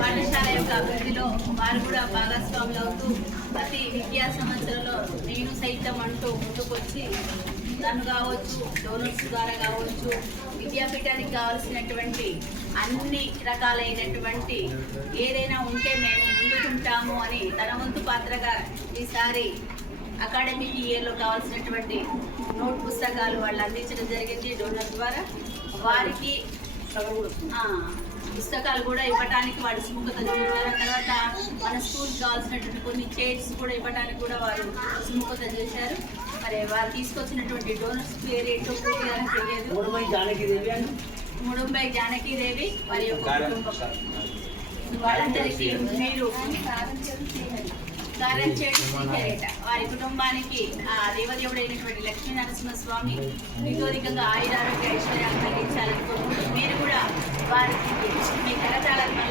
పాఠశాల యొక్క అభివృద్ధిలో వారు కూడా భాగస్వాములు అవుతూ ప్రతి విద్యా సంవత్సరంలో నేను సైతం అంటూ ముందుకొచ్చి నన్ను కావచ్చు డోనర్స్ ద్వారా కావచ్చు విద్యాపీఠానికి కావాల్సినటువంటి అన్ని రకాలైనటువంటి ఏదైనా ఉంటే మేము ముందుకుంటాము అని తన వంతు పాత్రగా ఈసారి అకాడమిక్ ఇయర్లో కావాల్సినటువంటి నోట్ పుస్తకాలు వాళ్ళు అందించడం జరిగింది డోనర్ ద్వారా. వారికి పుస్తకాలు కూడా ఇవ్వడానికి వాడు సుముఖత చూపారు తర్వాత మన స్కూల్ కావాల్సినటువంటి కొన్ని చైర్స్ కూడా ఇవ్వడానికి కూడా వారు సుముఖత చేశారు. మరి వారు తీసుకొచ్చినటువంటి డోనర్స్ పేరు ఏంటో పూర్తిగా తెలియదు. ముడుంబై జానకీదేవి మరి యొక్క కుటుంబం. వాళ్ళందరికీ మీరు కార్యం చేయడం శ్రీహరిట వారి కుటుంబానికి ఆ దేవదేవుడైనటువంటి లక్ష్మీ నరసింహస్వామి వితోధికంగా ఆయురారోగ్య ఐశ్వర్యాలు Bye. Thank you.